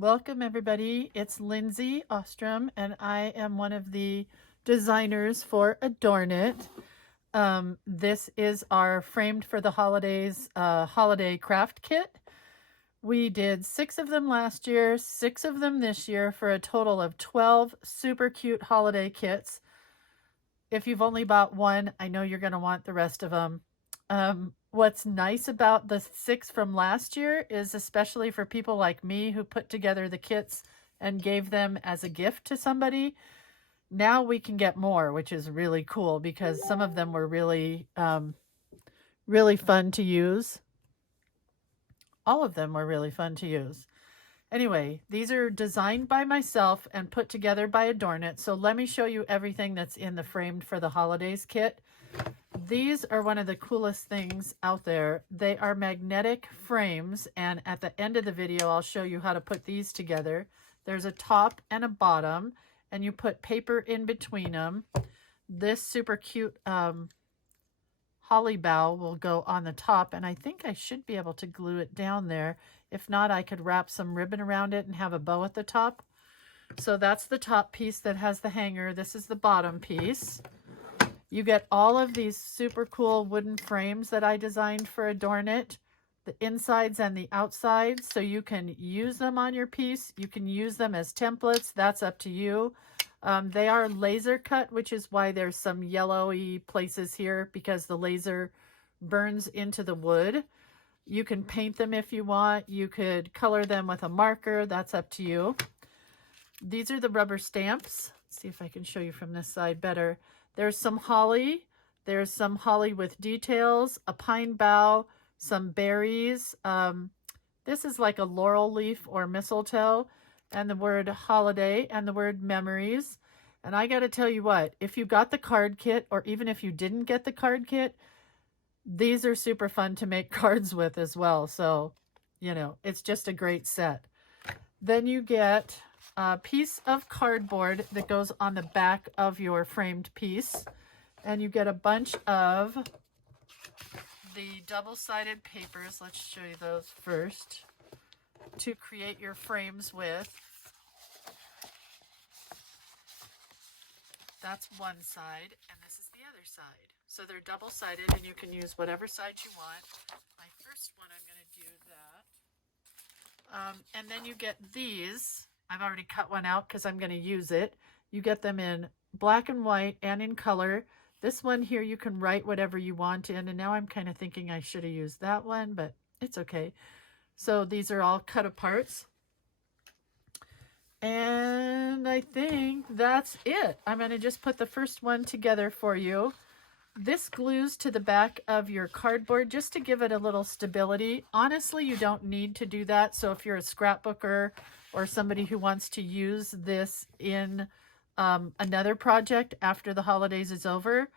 Welcome everybody. It's Lindsay Ostrom and I am one of the designers for Adorn It. This is our Framed for the Holidays holiday craft kit. We did 6 of them last year, 6 of them this year for a total of 12 super cute holiday kits. If you've only bought one, I know you're going to want the rest of them. What's nice about the 6 from last year is, especially for people like me who put together the kits and gave them as a gift to somebody, now we can get more, which is really cool because some of them were really, really fun to use. All of them were really fun to use. Anyway, these are designed by myself and put together by Adorn It. So let me show you everything that's in the Framed for the Holidays kit. These are one of the coolest things out there. They are magnetic frames, and at the end of the video, I'll show you how to put these together. There's a top and a bottom, and you put paper in between them. This super cute holly bough will go on the top, and I think I should be able to glue it down there. If not, I could wrap some ribbon around it and have a bow at the top. So that's the top piece that has the hanger. This is the bottom piece. You get all of these super cool wooden frames that I designed for Adorn It, the insides and the outsides, so you can use them on your piece. You can use them as templates. That's up to you. They are laser cut, which is why there's some yellowy places here, because the laser burns into the wood. You can paint them if you want. You could color them with a marker. That's up to you. These are the rubber stamps. Let's see if I can show you from this side better. There's some holly. There's some holly with details, a pine bough, some berries. This is like a laurel leaf or mistletoe, and the word holiday and the word memories. And I got to tell you what, if you got the card kit, or even if you didn't get the card kit, these are super fun to make cards with as well. So, you know, it's just a great set. Then you get a piece of cardboard that goes on the back of your framed piece, and you get a bunch of the double-sided papers. Let's show you those first to create your frames with. That's one side, and this is the other side. So they're double-sided, and you can use whatever side you want. My first one, I'm going to do that. And then you get these. I've already cut one out because I'm going to use it. You get them in black and white and in color. This one here you can write whatever you want in, and now I'm kind of thinking I should have used that one, but it's okay. So these are all cut aparts. And I think that's it. I'm going to just put the first one together for you. This glues to the back of your cardboard just to give it a little stability. Honestly, you don't need to do that. So if you're a scrapbooker or somebody who wants to use this in another project after the holidays is over,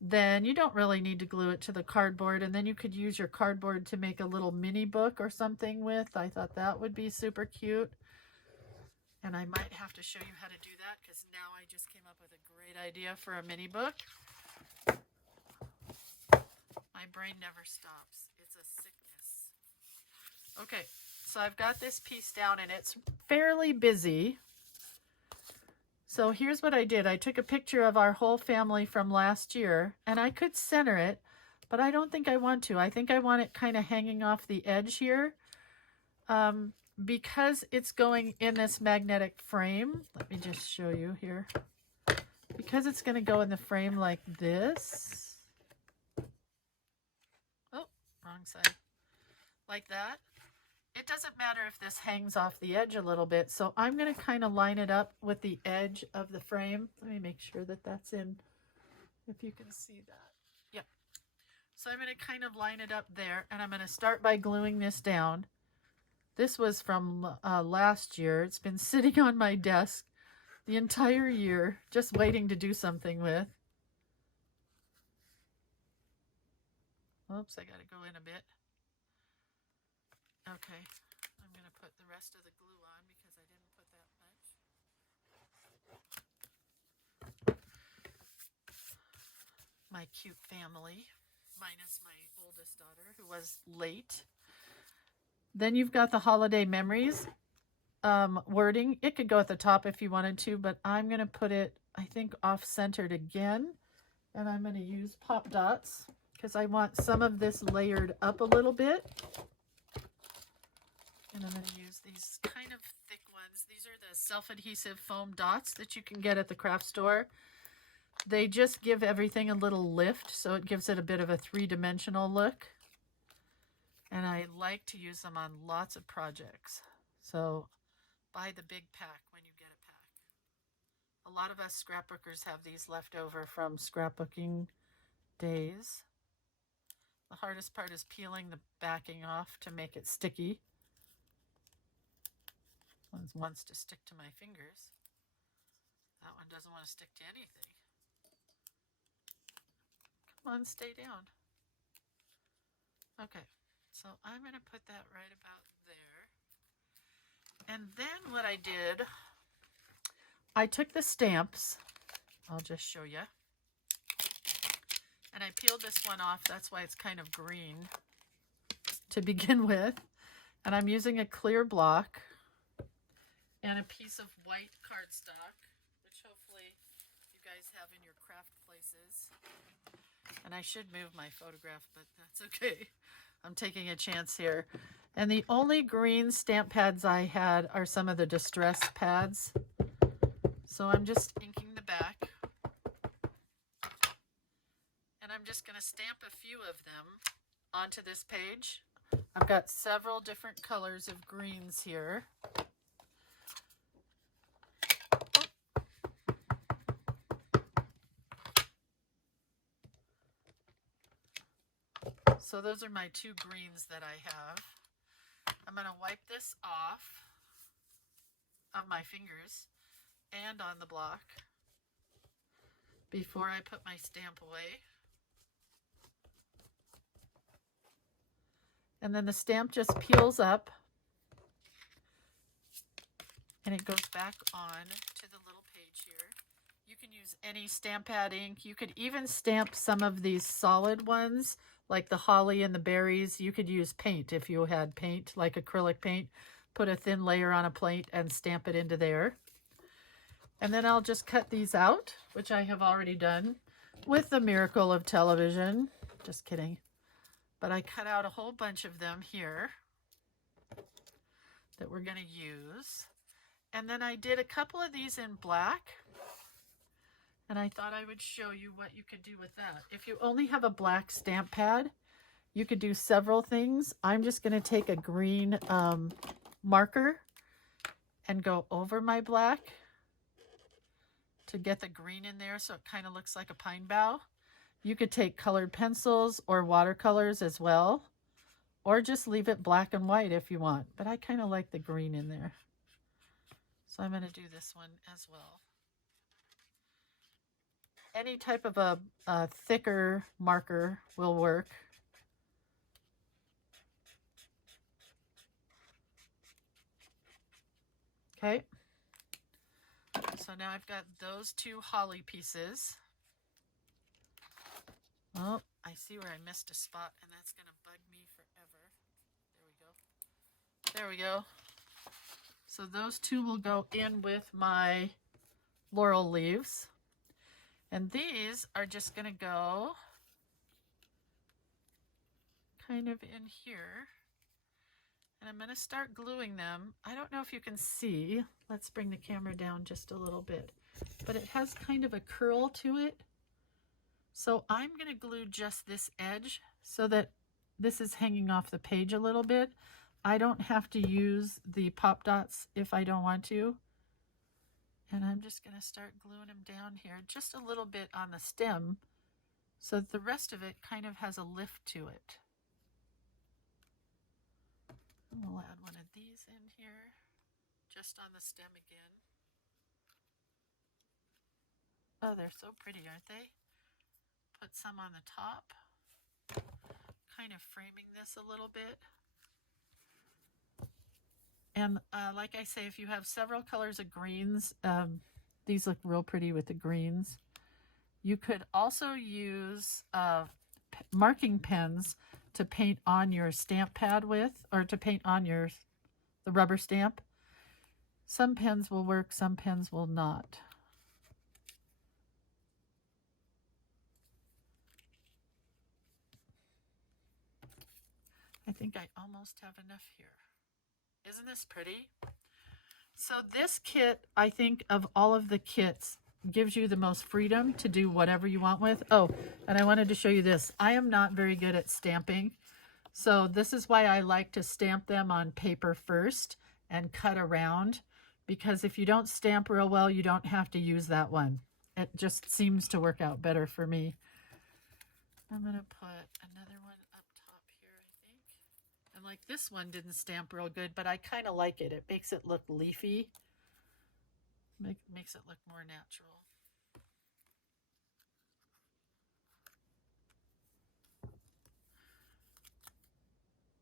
then you don't really need to glue it to the cardboard. And then you could use your cardboard to make a little mini book or something with. I thought that would be super cute. And I might have to show you how to do that because now I just came up with a great idea for a mini book. My brain never stops. It's a sickness. Okay, so I've got this piece down and it's fairly busy. So here's what I did. I took a picture of our whole family from last year, and I could center it, but I don't think I want to. I think I want it kind of hanging off the edge here. Because it's going in this magnetic frame, let me just show you here. Because it's going to go in the frame like this. Oh, wrong side. Like that. It doesn't matter if this hangs off the edge a little bit, so I'm going to kind of line it up with the edge of the frame. Let me make sure that that's in, if you can see that. Yep. So I'm going to kind of line it up there, and I'm going to start by gluing this down. This was from last year. It's been sitting on my desk the entire year, just waiting to do something with. Oops, I got to go in a bit. Okay, I'm going to put the rest of the glue on because I didn't put that much. My cute family, minus my oldest daughter who was late. Then you've got the holiday memories. wording. It could go at the top if you wanted to, but I'm going to put it, I think, off-centered again. And I'm going to use pop dots because I want some of this layered up a little bit. And I'm going to use these kind of thick ones. These are the self-adhesive foam dots that you can get at the craft store. They just give everything a little lift, so it gives it a bit of a three-dimensional look. And I like to use them on lots of projects. So buy the big pack when you get a pack. A lot of us scrapbookers have these left over from scrapbooking days. The hardest part is peeling the backing off to make it sticky. One wants to stick to my fingers. That one doesn't want to stick to anything. Come on, stay down. Okay, so I'm going to put that right about there. And then what I did, I took the stamps. I'll just show you. And I peeled this one off. That's why it's kind of green to begin with. And I'm using a clear block and a piece of white cardstock, which hopefully you guys have in your craft places. And I should move my photograph, but that's okay. I'm taking a chance here. And the only green stamp pads I had are some of the distress pads. So I'm just inking the back. And I'm just going to stamp a few of them onto this page. I've got several different colors of greens here. So those are my two greens that I have. I'm going to wipe this off of my fingers and on the block before I put my stamp away. And then the stamp just peels up and it goes back on to the little page here. You can use any stamp pad ink. You could even stamp some of these solid ones like the holly and the berries. You could use paint if you had paint, like acrylic paint. Put a thin layer on a plate and stamp it into there. And then I'll just cut these out, which I have already done with the miracle of television. Just kidding. But I cut out a whole bunch of them here that we're going to use. And then I did a couple of these in black. And I thought I would show you what you could do with that. If you only have a black stamp pad, you could do several things. I'm just going to take a green marker and go over my black to get the green in there so it kind of looks like a pine bough. You could take colored pencils or watercolors as well, or just leave it black and white if you want. But I kind of like the green in there. So I'm going to do this one as well. Any type of a thicker marker will work. Okay. So now I've got those two holly pieces. Oh, I see where I missed a spot, and that's going to bug me forever. There we go. There we go. So those two will go in with my laurel leaves. And these are just going to go kind of in here. And I'm going to start gluing them. I don't know if you can see. Let's bring the camera down just a little bit. But it has kind of a curl to it. So I'm going to glue just this edge so that this is hanging off the page a little bit. I don't have to use the pop dots if I don't want to. And I'm just going to start gluing them down here just a little bit on the stem so that the rest of it kind of has a lift to it. And we'll add one of these in here just on the stem again. Oh, they're so pretty, aren't they? Put some on the top, kind of framing this a little bit. And like I say, if you have several colors of greens, these look real pretty with the greens. You could also use marking pens to paint on your stamp pad with, or to paint on the rubber stamp. Some pens will work, some pens will not. I think I almost have enough here. Isn't this pretty? So this kit, I think of all of the kits, gives you the most freedom to do whatever you want with. Oh, and I wanted to show you this. I am not very good at stamping. So this is why I like to stamp them on paper first and cut around. Because if you don't stamp real well, you don't have to use that one. It just seems to work out better for me. I'm going to put another one up top here, I think. And like this one didn't stamp real good, but I kind of like it. It makes it look leafy. Makes it look more natural.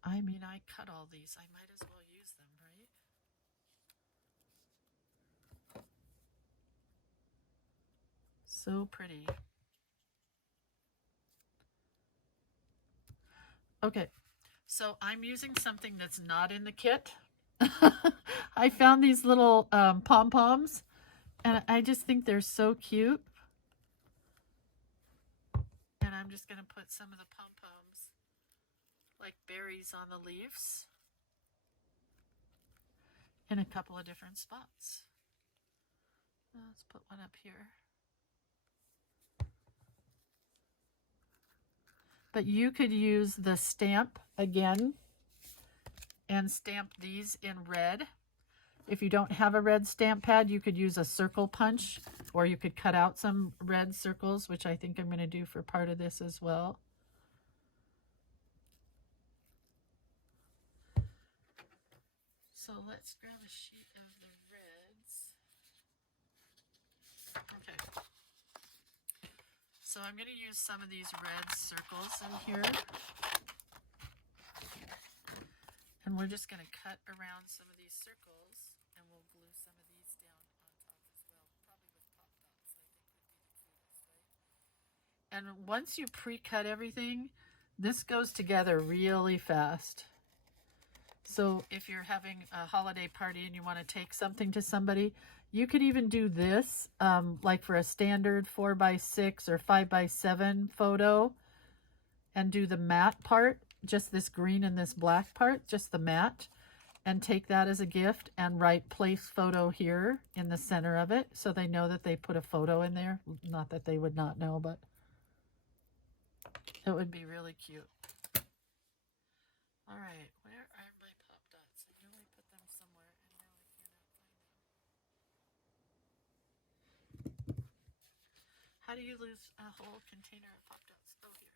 I mean, I cut all these. I might as well use them, right? So pretty. Okay, so I'm using something that's not in the kit. I found these little pom-poms, and I just think they're so cute. And I'm just going to put some of the pom-poms like berries on the leaves in a couple of different spots. Let's put one up here. But you could use the stamp again and stamp these in red. If you don't have a red stamp pad, you could use a circle punch, or you could cut out some red circles, which I think I'm going to do for part of this as well. So let's grab a sheet of the reds. Okay. So I'm going to use some of these red circles in here. And we're just going to cut around some of these circles, and we'll glue some of these down on top as well. Probably with pop dots, I think would be the cutest, right? And once you pre-cut everything, this goes together really fast. So if you're having a holiday party and you want to take something to somebody, you could even do this, like for a standard 4x6 or 5x7 photo, and do the matte part, just this green and this black part, just the matte, and take that as a gift and write place photo here in the center of it, so they know that they put a photo in there. Not that they would not know, but it would be really cute. All right, where are my pop dots? I know I put them somewhere, and now I cannot find them. How do you lose a whole container of pop dots? Oh, here.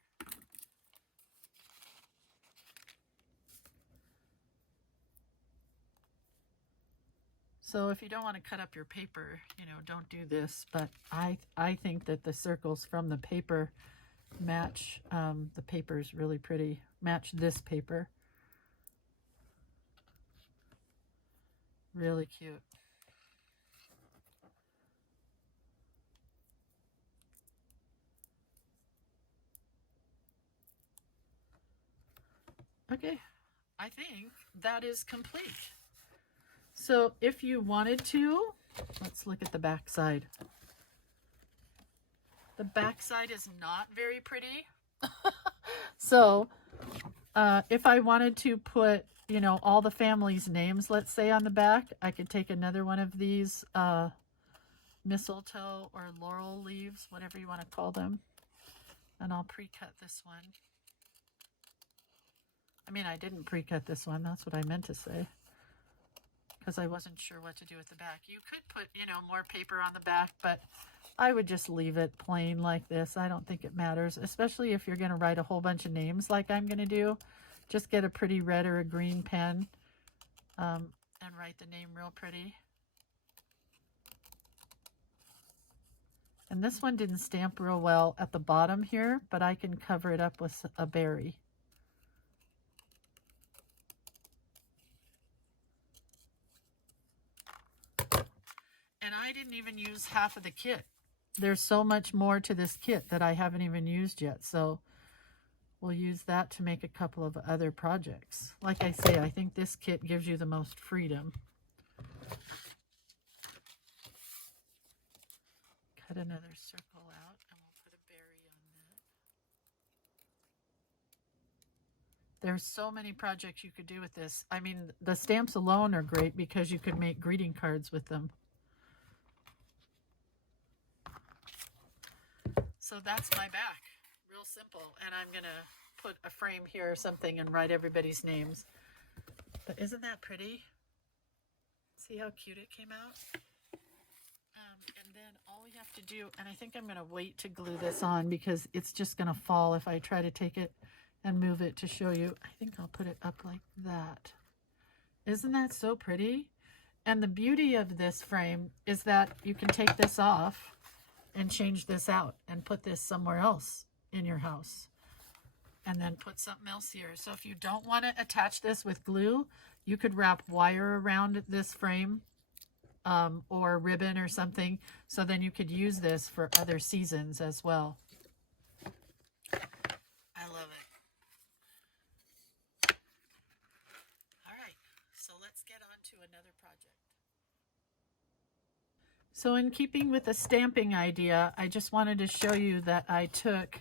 So if you don't want to cut up your paper, don't do this. But I think that the circles from the paper match. The paper is really pretty. Match this paper. Really cute. Okay, I think that is complete. So if you wanted to, let's look at the back side. The back side is not very pretty. So if I wanted to put, all the family's names, let's say, on the back, I could take another one of these mistletoe or laurel leaves, whatever you want to call them, and I'll pre-cut this one. I mean, I didn't pre-cut this one. That's what I meant to say, because I wasn't sure what to do with the back. You could put, more paper on the back, but I would just leave it plain like this. I don't think it matters, especially if you're going to write a whole bunch of names like I'm going to do. Just get a pretty red or a green pen and write the name real pretty. And this one didn't stamp real well at the bottom here, but I can cover it up with a berry. And I didn't even use half of the kit. There's so much more to this kit that I haven't even used yet. So we'll use that to make a couple of other projects. Like I say, I think this kit gives you the most freedom. cut another circle out and we'll put a berry on that. There's so many projects you could do with this. I mean, the stamps alone are great because you could make greeting cards with them. So that's my back. Real simple. And I'm going to put a frame here or something and write everybody's names. But isn't that pretty? See how cute it came out? And then all we have to do, and I think I'm going to wait to glue this on because it's just going to fall if I try to take it and move it to show you. I think I'll put it up like that. Isn't that so pretty? And the beauty of this frame is that you can take this off and change this out and put this somewhere else in your house and then put something else here. So if you don't want to attach this with glue, you could wrap wire around this frame or ribbon or something, so then you could use this for other seasons as well. I love it. All right, so let's get on to another project. So in keeping with the stamping idea, I just wanted to show you that I took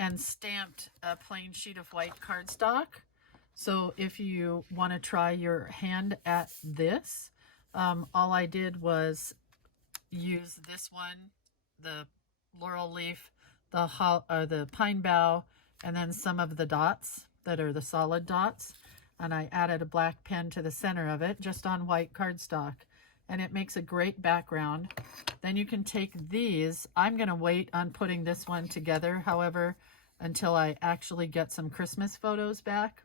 and stamped a plain sheet of white cardstock. So if you want to try your hand at this, all I did was use this one, the laurel leaf, the pine bough, and then some of the dots that are the solid dots. And I added a black pen to the center of it just on white cardstock. And it makes a great background. Then you can take these. I'm going to wait on putting this one together, however, until I actually get some Christmas photos back.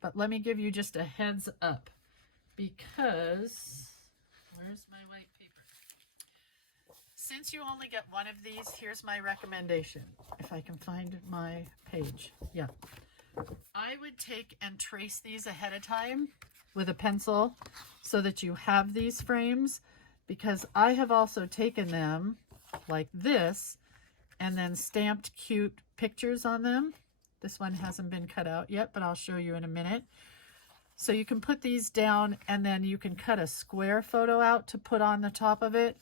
But let me give you just a heads up because, where's my white paper? Since you only get one of these, here's my recommendation. If I can find my page. Yeah. I would take and trace these ahead of time with a pencil so that you have these frames, because I have also taken them like this and then stamped cute pictures on them. This one hasn't been cut out yet, but I'll show you in a minute. So you can put these down and then you can cut a square photo out to put on the top of it.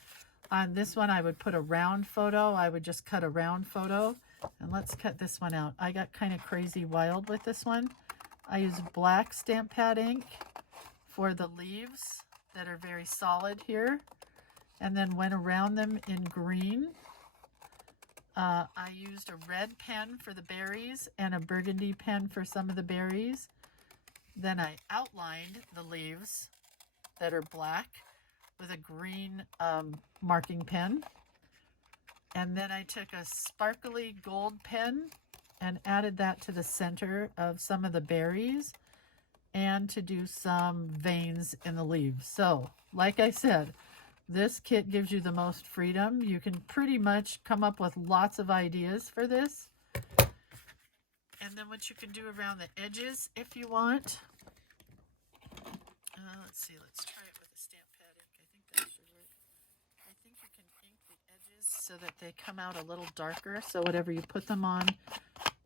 On this one, I would put a round photo. I would just cut a round photo. And let's cut this one out. I got kind of crazy wild with this one. I use black stamp pad ink for the leaves that are very solid here, and then went around them in green. I used a red pen for the berries and a burgundy pen for some of the berries. Then I outlined the leaves that are black with a green marking pen. And then I took a sparkly gold pen and added that to the center of some of the berries and to do some veins in the leaves. So, like I said, this kit gives you the most freedom. You can pretty much come up with lots of ideas for this. And then what you can do around the edges if you want. Let's see, let's try it with a stamp pad ink. I think that should work. I think you can ink the edges so that they come out a little darker. So whatever you put them on,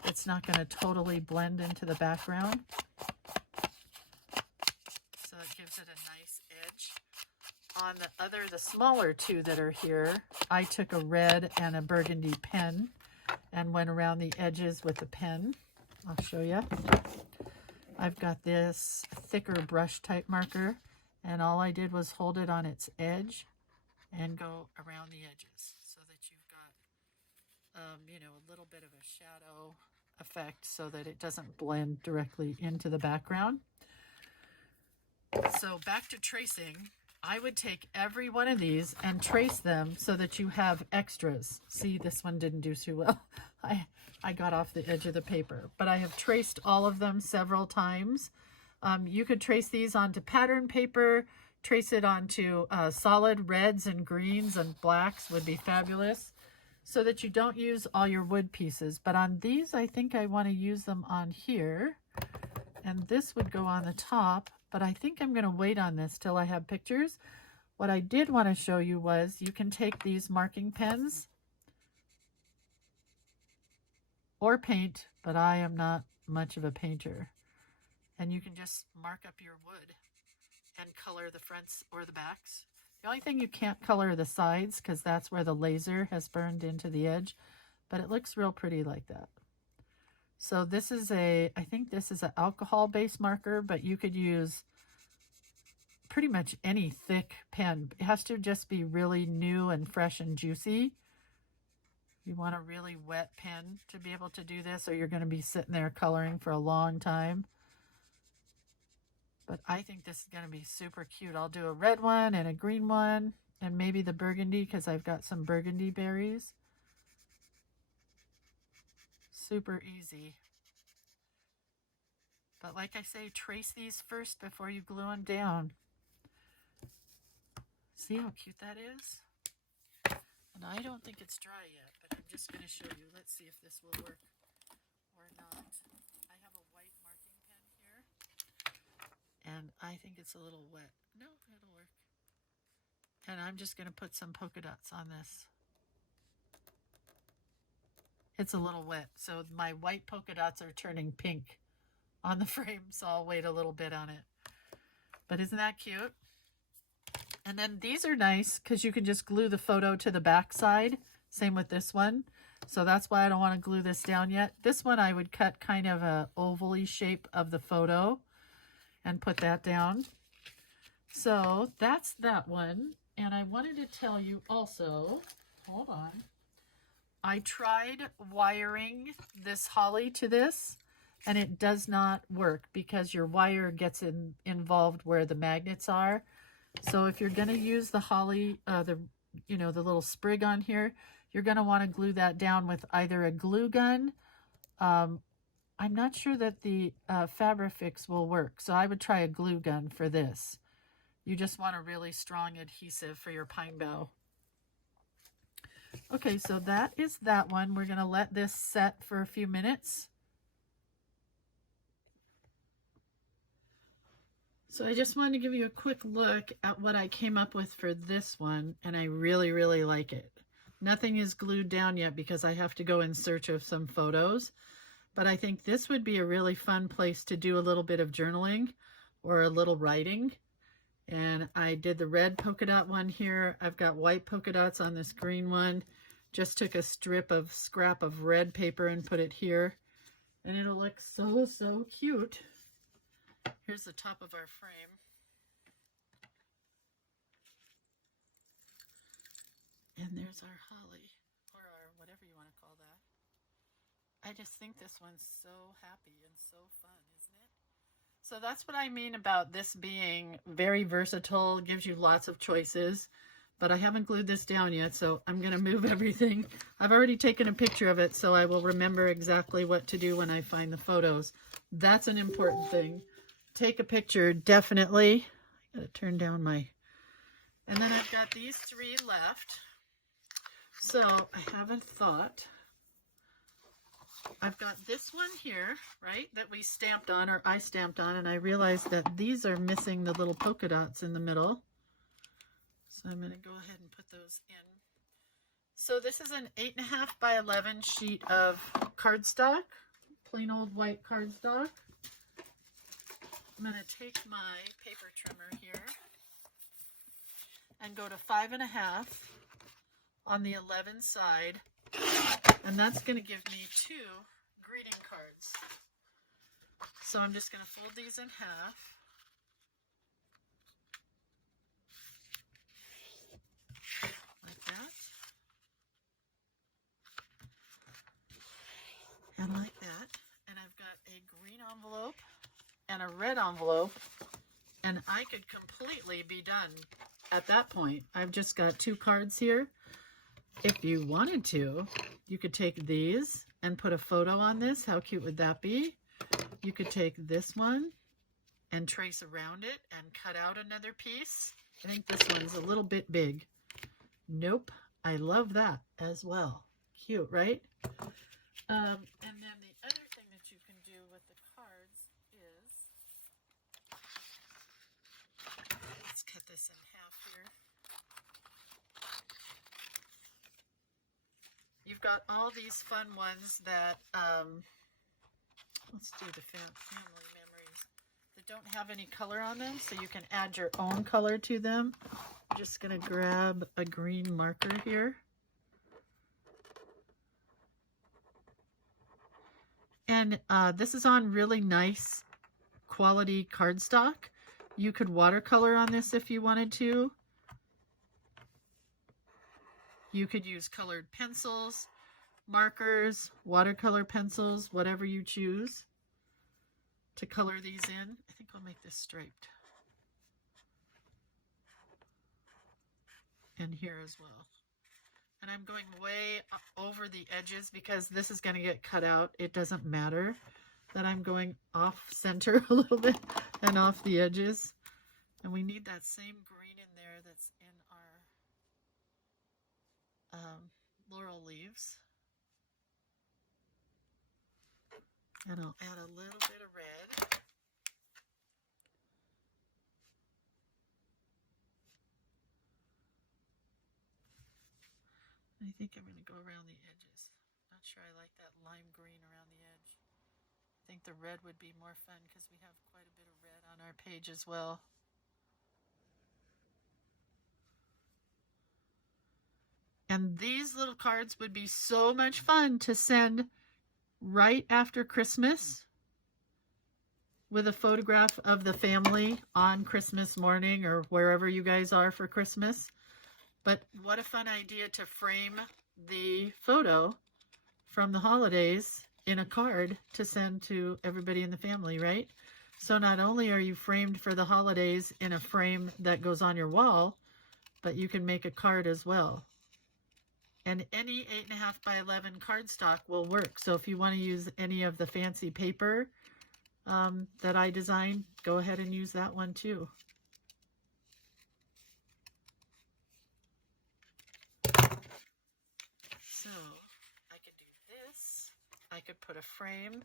it's not going to totally blend into the background. So it gives it a nice edge. On the smaller two that are here, I took a red and a burgundy pen and went around the edges with a pen. I'll show you. I've got this thicker brush type marker, and all I did was hold it on its edge and go around the edges so that you've got, a little bit of a shadow effect so that it doesn't blend directly into the background. So back to tracing, I would take every one of these and trace them so that you have extras. See, this one didn't do too well. I got off the edge of the paper, but I have traced all of them several times. You could trace these onto pattern paper, trace it onto solid reds and greens, and blacks would be fabulous, so that you don't use all your wood pieces. But on these, I think I want to use them on here, and this would go on the top, but I think I'm going to wait on this till I have pictures. What I did want to show you was you can take these marking pens or paint, but I am not much of a painter. And you can just mark up your wood and color the fronts or the backs The only thing you can't color are the sides because that's where the laser has burned into the edge, but it looks real pretty like that. So this is I think this is an alcohol-based marker, but you could use pretty much any thick pen. It has to just be really new and fresh and juicy. You want a really wet pen to be able to do this, or you're going to be sitting there coloring for a long time. But I think this is going to be super cute. I'll do a red one and a green one, and maybe the burgundy because I've got some burgundy berries. Super easy. But like I say, trace these first before you glue them down. See how cute that is? And I don't think it's dry yet, but I'm just going to show you. Let's see if this will work or not. I have a white marking pen here, and I think it's a little wet. No, it'll work. And I'm just going to put some polka dots on this. It's a little wet, so my white polka dots are turning pink on the frame, so I'll wait a little bit on it. But isn't that cute? And then these are nice because you can just glue the photo to the back side. Same with this one. So that's why I don't want to glue this down yet. This one I would cut kind of a oval-y shape of the photo and put that down. So that's that one. And I wanted to tell you also, hold on. I tried wiring this holly to this, and it does not work because your wire gets involved where the magnets are. So if you're going to use the holly, the little sprig on here, you're going to want to glue that down with either a glue gun. I'm not sure that the Fabrifix will work, so I would try a glue gun for this. You just want a really strong adhesive for your pine bough. Okay, so that is that one. We're going to let this set for a few minutes. So I just wanted to give you a quick look at what I came up with for this one, and I really, really like it. Nothing is glued down yet because I have to go in search of some photos, but I think this would be a really fun place to do a little bit of journaling or a little writing. And I did the red polka dot one here. I've got white polka dots on this green one. Just took a scrap of red paper and put it here, and it'll look so, so cute. Here's the top of our frame. And there's our holly, or our whatever you want to call that. I just think this one's so happy and so fun, isn't it? So that's what I mean about this being very versatile, gives you lots of choices. But I haven't glued this down yet, so I'm going to move everything. I've already taken a picture of it, so I will remember exactly what to do when I find the photos. That's an important thing. Take a picture, definitely. I gotta turn down my... And then I've got these three left. So I have a thought. I've got this one here, right, that we stamped on, or I stamped on, and I realized that these are missing the little polka dots in the middle. So I'm going to go ahead and put those in. So this is an 8.5 by 11 sheet of cardstock, plain old white cardstock. I'm going to take my paper trimmer here and go to 5.5 on the 11 side, and that's going to give me 2 greeting cards. So I'm just going to fold these in half. Like that. And like that. And I've got a green envelope and a red envelope, and I could completely be done at that point. I've just got 2 cards here. If you wanted to, you could take these and put a photo on this. How cute would that be? You could take this one and trace around it and cut out another piece. I think this one's a little bit big. Nope, I love that as well. Cute, right? And then the other thing that you can do with the cards is, let's cut this in half here. You've got all these fun ones that, let's do the family memories, that don't have any color on them, so you can add your own color to them. just going to grab a green marker here. And this is on really nice quality cardstock. You could watercolor on this if you wanted to. You could use colored pencils, markers, watercolor pencils, whatever you choose to color these in. I think I'll make this striped. And here as well. And I'm going way over the edges because this is going to get cut out. It doesn't matter that I'm going off center a little bit and off the edges. And we need that same green in there that's in our laurel leaves. And I'll add a little bit of red. I think I'm going to go around the edges. Not sure I like that lime green around the edge. I think the red would be more fun because we have quite a bit of red on our page as well. And these little cards would be so much fun to send right after Christmas with a photograph of the family on Christmas morning or wherever you guys are for Christmas. But what a fun idea to frame the photo from the holidays in a card to send to everybody in the family, right? So not only are you framed for the holidays in a frame that goes on your wall, but you can make a card as well. And any 8.5 by 11 cardstock will work. So if you want to use any of the fancy paper that I designed, go ahead and use that one too. So I could do this. I could put a frame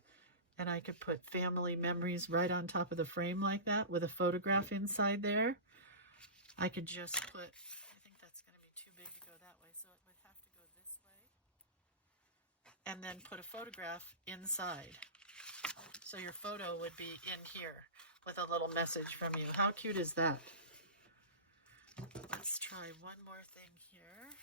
and I could put family memories right on top of the frame like that with a photograph inside there. I could just put, I think that's going to be too big to go that way, so it would have to go this way. And then put a photograph inside. So your photo would be in here with a little message from you. How cute is that? Let's try one more thing here.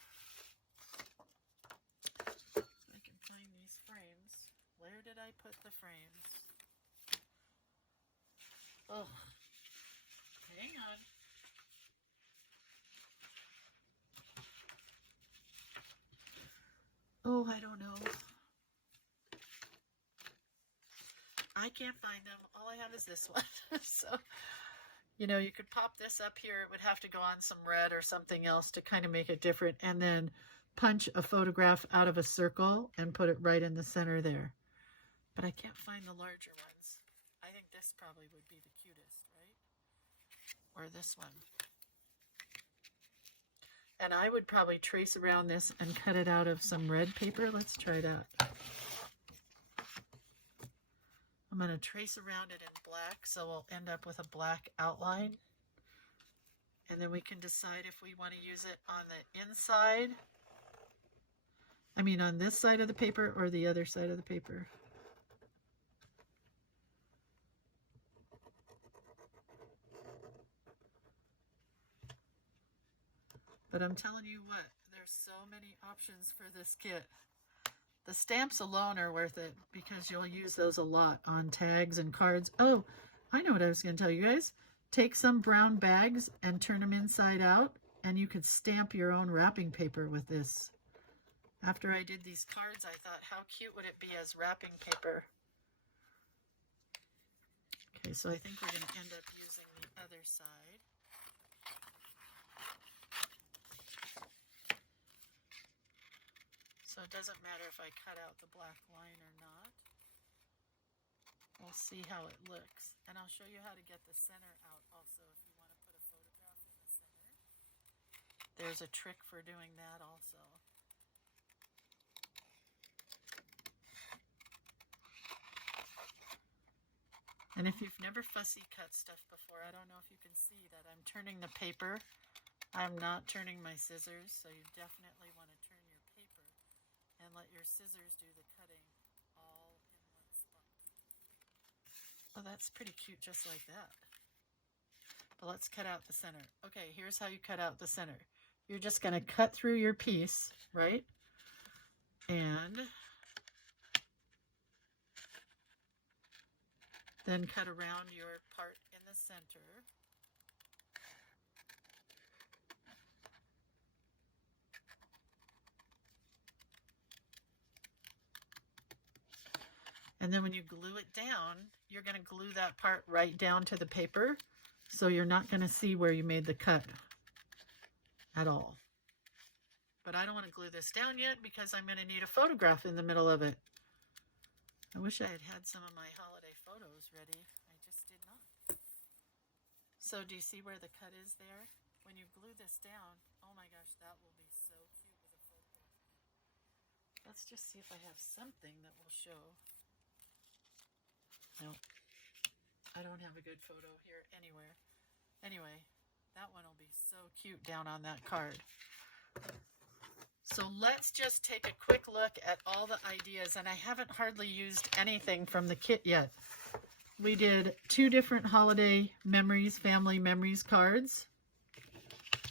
I can find these frames. Where did I put the frames? Oh, hang on. Oh, I don't know. I can't find them. All I have is this one. So, you know, you could pop this up here. It would have to go on some red or something else to kind of make it different. And then punch a photograph out of a circle and put it right in the center there. But I can't find the larger ones. I think this probably would be the cutest, right? Or this one. And I would probably trace around this and cut it out of some red paper. Let's try that. I'm going to trace around it in black, so we'll end up with a black outline. And then we can decide if we want to use it on the inside. I mean on this side of the paper or the other side of the paper. But I'm telling you what, there's so many options for this kit. The stamps alone are worth it because you'll use those a lot on tags and cards. Oh, I know what I was going to tell you guys. Take some brown bags and turn them inside out, and you could stamp your own wrapping paper with this. After I did these cards, I thought, how cute would it be as wrapping paper? Okay, so I think we're going to end up using the other side. So it doesn't matter if I cut out the black line or not. We'll see how it looks. And I'll show you how to get the center out also if you want to put a photograph in the center. There's a trick for doing that also. And if you've never fussy cut stuff before, I don't know if you can see that I'm turning the paper. I'm not turning my scissors, so you definitely want to turn your paper and let your scissors do the cutting all in one spot. Oh, that's pretty cute just like that. But let's cut out the center. Okay, here's how you cut out the center. You're just going to cut through your piece, right? And then cut around your part in the center. And then when you glue it down, you're going to glue that part right down to the paper. So you're not going to see where you made the cut at all. But I don't want to glue this down yet because I'm going to need a photograph in the middle of it. I wish I had had some of my holiday photos ready. I just did not. So do you see where the cut is there? When you glue this down, oh my gosh, that will be so cute with a photograph. Let's just see if I have something that will show. No, I don't have a good photo here anywhere. Anyway, that one will be so cute down on that card. So let's just take a quick look at all the ideas, and I haven't hardly used anything from the kit yet. We did 2 different holiday memories, family memories cards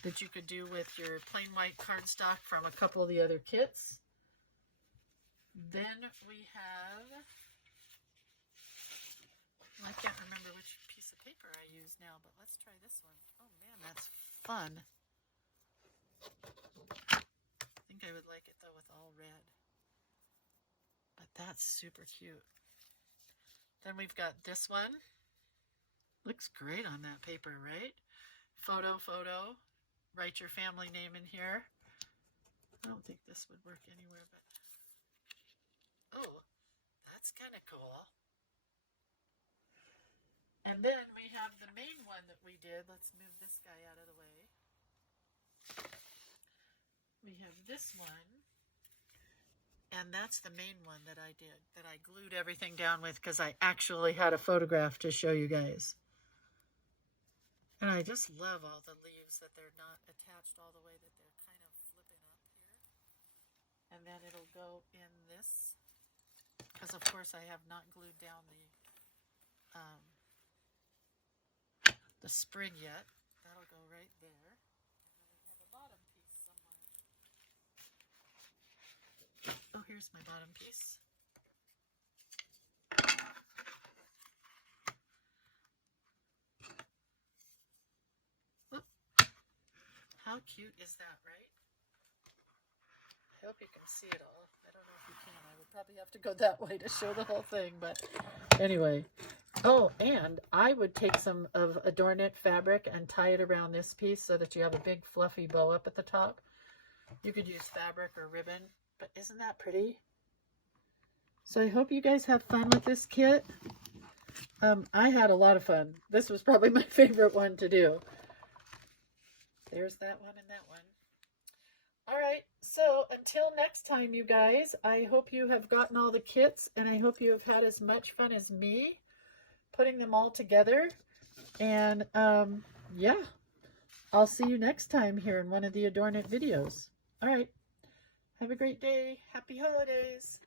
that you could do with your plain white cardstock from a couple of the other kits. Then we have, I can't remember which piece of paper I used now, but let's try this one. Oh man, that's fun. I think I would like it though with all red. But that's super cute. Then we've got this one. Looks great on that paper, right? Photo. Write your family name in here. I don't think this would work anywhere, but oh, that's kind of cool. And then we have the main one that we did. Let's move this guy out of the way. We have this one. And that's the main one that I did, that I glued everything down with because I actually had a photograph to show you guys. And I just love all the leaves that they're not attached all the way, that they're kind of flipping up here. And then it'll go in this, because of course I have not glued down the sprig yet. That'll go right there. And then we have a bottom piece somewhere. Oh, here's my bottom piece. Whoop. How cute is that, right? I hope you can see it all. I don't know if you can. I would probably have to go that way to show the whole thing, but anyway. Oh, and I would take some of Adorn It fabric and tie it around this piece so that you have a big fluffy bow up at the top. You could use fabric or ribbon, but isn't that pretty? So I hope you guys have fun with this kit. I had a lot of fun. This was probably my favorite one to do. There's that one and that one. All right, so until next time, you guys, I hope you have gotten all the kits, and I hope you have had as much fun as me putting them all together. And yeah, I'll see you next time here in one of the Adorn It videos. All right, have a great day. Happy holidays.